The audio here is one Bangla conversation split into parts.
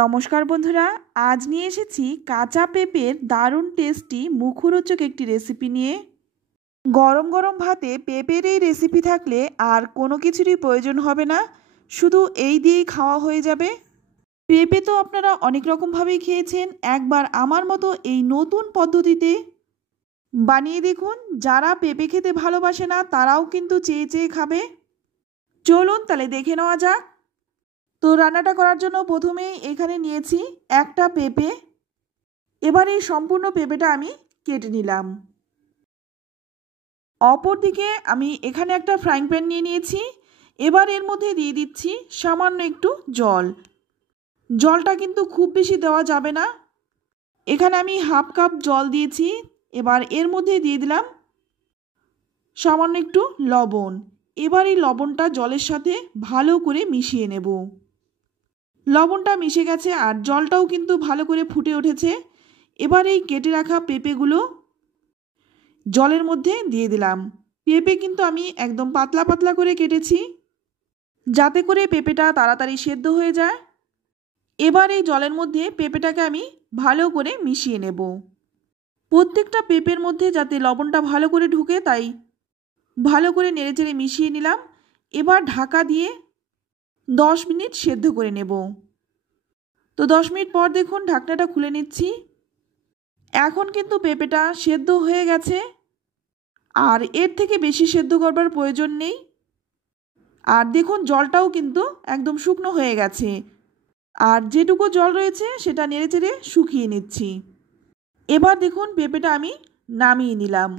নমস্কার বন্ধুরা, আজ নিয়ে এসেছি কাঁচা পেঁপের দারুণ টেস্টি মুখরোচক একটি রেসিপি নিয়ে। গরম গরম ভাতে পেঁপের এই রেসিপি থাকলে আর কোনো কিছুরই প্রয়োজন হবে না, শুধু এই দিয়েই খাওয়া হয়ে যাবে। পেঁপে তো আপনারা অনেক রকমভাবেই খেয়েছেন, একবার আমার মতো এই নতুন পদ্ধতিতে বানিয়ে দেখুন। যারা পেঁপে খেতে ভালোবাসে না তারাও কিন্তু চেয়ে চেয়ে খাবে। চলুন তাহলে দেখে নেওয়া যাক। তো রান্নাটা করার জন্য প্রথমেই এখানে নিয়েছি একটা পেঁপে। এবার এই সম্পূর্ণ পেঁপেটা আমি কেটে নিলাম। অপরদিকে আমি এখানে একটা ফ্রাইং প্যান নিয়ে নিয়েছি। এবার এর মধ্যে দিয়ে দিচ্ছি সামান্য একটু জল। জলটা কিন্তু খুব বেশি দেওয়া যাবে না। এখানে আমি হাফ কাপ জল দিয়েছি। এবার এর মধ্যে দিয়ে দিলাম সামান্য একটু লবণ। এবার এই লবণটা জলের সাথে ভালো করে মিশিয়ে নেব। লবণটা মিশে গেছে আর জলটাও কিন্তু ভালো করে ফুটে উঠেছে। এবার এই কেটে রাখা পেঁপেগুলো জলের মধ্যে দিয়ে দিলাম। পেঁপে কিন্তু আমি একদম পাতলা পাতলা করে কেটেছি, যাতে করে পেঁপেটা তাড়াতাড়ি সেদ্ধ হয়ে যায়। এবার এই জলের মধ্যে পেঁপেটাকে আমি ভালো করে মিশিয়ে নেব। প্রত্যেকটা পেঁপের মধ্যে যাতে লবণটা ভালো করে ঢুকে, তাই ভালো করে নেড়েচেড়ে মিশিয়ে নিলাম। এবার ঢাকা দিয়ে 10 মিনিট সেদ্ধ করে নেব। তো 10 মিনিট পর দেখুন ঢাকনাটা খুলে নিচ্ছি। এখন কিন্তু পেঁপেটা সেদ্ধ হয়ে গেছে, আর এর থেকে বেশি সেদ্ধ করবার প্রয়োজন নেই। আর দেখুন জলটাও কিন্তু একদম শুকনো হয়ে গেছে, আর যেটুকু জল রয়েছে সেটা নেড়েচেড়ে শুকিয়ে নিচ্ছি। এবার দেখুন পেঁপেটা আমি নামিয়ে নিলাম,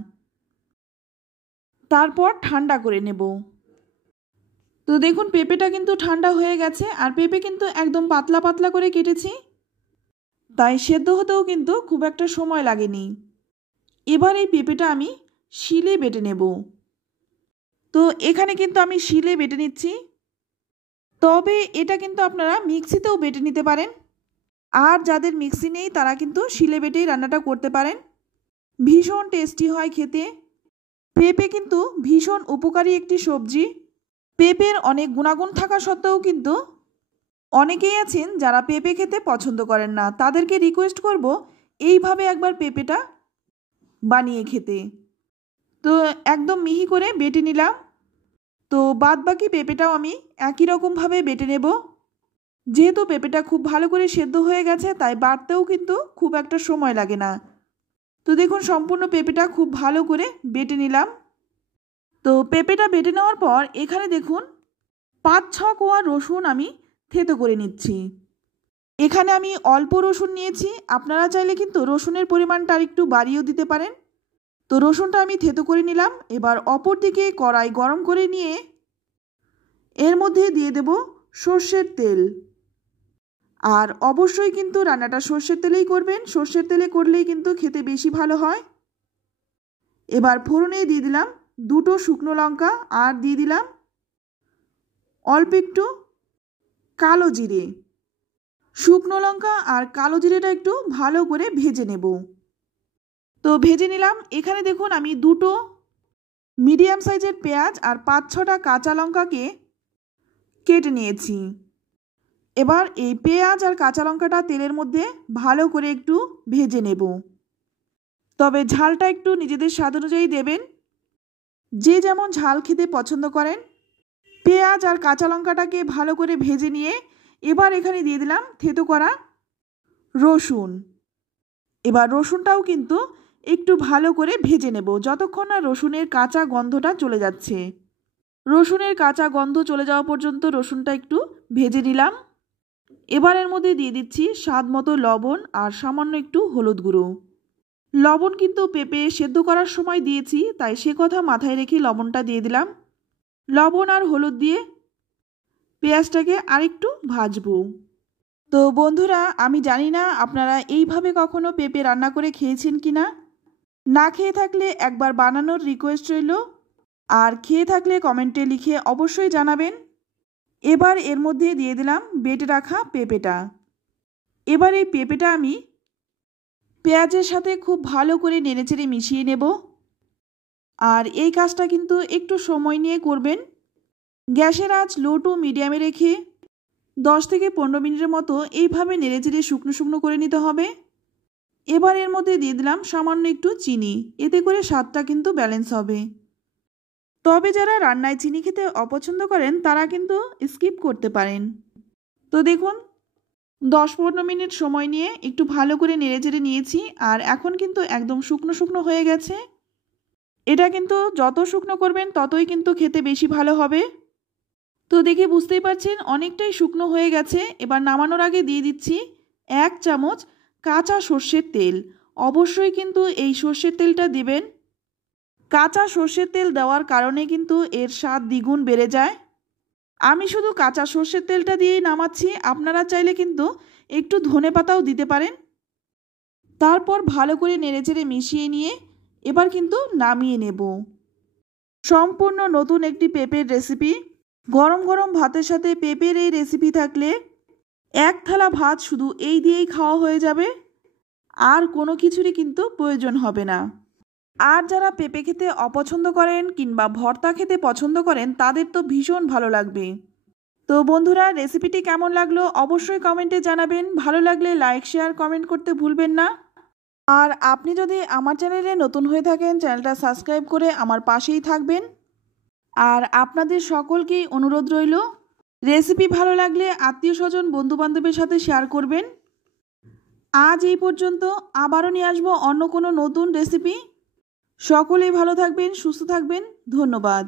তারপর ঠান্ডা করে নেব। তো দেখুন পেঁপেটা কিন্তু ঠান্ডা হয়ে গেছে, আর পেঁপে কিন্তু একদম পাতলা পাতলা করে কেটেছি, তাই সেদ্ধ হতেও কিন্তু খুব একটা সময় লাগেনি। এবার এই পেঁপেটা আমি শিলে বেটে নেব। তো এখানে কিন্তু আমি শিলে বেটে নিচ্ছি, তবে এটা কিন্তু আপনারা মিক্সিতেও বেটে নিতে পারেন। আর যাদের মিক্সি নেই তারা কিন্তু শিলে বেটেই রান্নাটা করতে পারেন। ভীষণ টেস্টি হয় খেতে। পেঁপে কিন্তু ভীষণ উপকারী একটি সবজি। পেঁপের অনেক গুণাগুণ থাকা সত্ত্বেও কিন্তু অনেকেই আছেন যারা পেঁপে খেতে পছন্দ করেন না। তাদেরকে রিকোয়েস্ট করব এইভাবে একবার পেঁপেটা বানিয়ে খেতে। তো একদম মিহি করে বেটে নিলাম। তো বাদবাকি পেঁপেটাও আমি একই রকমভাবে বেটে নেব। যেহেতু পেঁপেটা খুব ভালো করে সেদ্ধ হয়ে গেছে, তাই বাটতেও কিন্তু খুব একটা সময় লাগে না। তো দেখুন সম্পূর্ণ পেঁপেটা খুব ভালো করে বেটে নিলাম। তো পেঁপেটা বেটে নেওয়ার পর এখানে দেখুন 5-6 কোয়া রসুন আমি থেতো করে নিচ্ছি। এখানে আমি অল্প রসুন নিয়েছি, আপনারা চাইলে কিন্তু রসুনের পরিমাণটা আরেকটু বাড়িয়েও দিতে পারেন। তো রসুনটা আমি থেতো করে নিলাম। এবার অপর দিকে কড়াই গরম করে নিয়ে এর মধ্যে দিয়ে দেব সর্ষের তেল। আর অবশ্যই কিন্তু রান্নাটা সর্ষের তেলেই করবেন, সর্ষের তেলে করলেই কিন্তু খেতে বেশি ভালো হয়। এবার ফোড়নে দিয়ে দিলাম 2টো শুকনো লঙ্কা, আর দিয়ে দিলাম অল্প একটু কালো জিরে। শুকনো লঙ্কা আর কালো জিরেটা একটু ভালো করে ভেজে নেব। তো ভেজে নিলাম। এখানে দেখুন আমি 2টো মিডিয়াম সাইজের পেঁয়াজ আর 5-6টা কাঁচা লঙ্কাকে কেটে নিয়েছি। এবার এই পেঁয়াজ আর কাঁচা লঙ্কাটা তেলের মধ্যে ভালো করে একটু ভেজে নেব। তবে ঝালটা একটু নিজেদের স্বাদ অনুযায়ী দেবেন, যে যেমন ঝাল খেতে পছন্দ করেন। পেঁয়াজ আর কাঁচা লঙ্কাটাকে ভালো করে ভেজে নিয়ে এবার এখানে দিয়ে দিলাম থেতো করা রসুন। এবার রসুনটাও কিন্তু একটু ভালো করে ভেজে নেব, যতক্ষণ না রসুনের কাঁচা গন্ধটা চলে যাচ্ছে। রসুনের কাঁচা গন্ধ চলে যাওয়া পর্যন্ত রসুনটা একটু ভেজে নিলাম। এবার এর মধ্যে দিয়ে দিচ্ছি স্বাদ মতো লবণ আর সামান্য একটু হলুদ গুঁড়ো। লবণ কিন্তু পেঁপে সেদ্ধ করার সময় দিয়েছি, তাই সে কথা মাথায় রেখে লবণটা দিয়ে দিলাম। লবণ আর হলুদ দিয়ে পেঁয়াজটাকে আরেকটু ভাজবো। তো বন্ধুরা, আমি জানি না আপনারা এইভাবে কখনো পেঁপে রান্না করে খেয়েছেন কি না। না খেয়ে থাকলে একবার বানানোর রিকোয়েস্ট রইল, আর খেয়ে থাকলে কমেন্টে লিখে অবশ্যই জানাবেন। এবার এর মধ্যে দিয়ে দিলাম বেটে রাখা পেঁপেটা। এবার এই পেঁপেটা আমি পেঁয়াজের সাথে খুব ভালো করে নেড়েচেড়ে মিশিয়ে নেব। আর এই কাজটা কিন্তু একটু সময় নিয়ে করবেন। গ্যাসের আঁচ লো টু মিডিয়ামে রেখে 10 থেকে 15 মিনিটের মতো এইভাবে নেড়েচেড়ে শুকনো শুকনো করে নিতে হবে। এবার এর মধ্যে দিয়ে দিলাম সামান্য একটু চিনি, এতে করে স্বাদটা কিন্তু ব্যালেন্স হবে। তবে যারা রান্নায় চিনি খেতে অপছন্দ করেন তারা কিন্তু স্কিপ করতে পারেন। তো দেখুন 10-15 মিনিট সময় নিয়ে একটু ভালো করে নেড়েচেড়ে নিয়েছি, আর এখন কিন্তু একদম শুকনো শুকনো হয়ে গেছে। এটা কিন্তু যত শুকনো করবেন ততই কিন্তু খেতে বেশি ভালো হবে। তো দেখে বুঝতেই পারছেন অনেকটাই শুকনো হয়ে গেছে। এবার নামানোর আগে দিয়ে দিচ্ছি 1 চামচ কাঁচা সর্ষের তেল। অবশ্যই কিন্তু এই সর্ষের তেলটা দিবেন। কাঁচা সর্ষের তেল দেওয়ার কারণে কিন্তু এর স্বাদ দ্বিগুণ বেড়ে যায়। আমি শুধু কাঁচা সর্ষের তেলটা দিয়েই নামাচ্ছি, আপনারা চাইলে কিন্তু একটু ধনেপাতাও দিতে পারেন। তারপর ভালো করে নেড়েচেড়ে মিশিয়ে নিয়ে এবার কিন্তু নামিয়ে নেব। সম্পূর্ণ নতুন একটি পেঁপের রেসিপি। গরম গরম ভাতের সাথে পেঁপের এই রেসিপি থাকলে 1 থালা ভাত শুধু এই দিয়েই খাওয়া হয়ে যাবে, আর কোনো কিছুরই কিন্তু প্রয়োজন হবে না। আর যারা পেঁপে খেতে অপছন্দ করেন কিংবা ভর্তা খেতে পছন্দ করেন তাদের তো ভীষণ ভালো লাগবে। তো বন্ধুরা, রেসিপিটি কেমন লাগলো অবশ্যই কমেন্টে জানাবেন। ভালো লাগলে লাইক শেয়ার কমেন্ট করতে ভুলবেন না। আর আপনি যদি আমার চ্যানেলে নতুন হয়ে থাকেন চ্যানেলটা সাবস্ক্রাইব করে আমার পাশেই থাকবেন। আর আপনাদের সকলকেই অনুরোধ রইল, রেসিপি ভালো লাগলে আত্মীয় স্বজন বন্ধু বান্ধবের সাথে শেয়ার করবেন। আজ এই পর্যন্ত, আবারও নিয়ে আসবো অন্য কোনো নতুন রেসিপি। সকলেই ভালো থাকবেন, সুস্থ থাকবেন। ধন্যবাদ।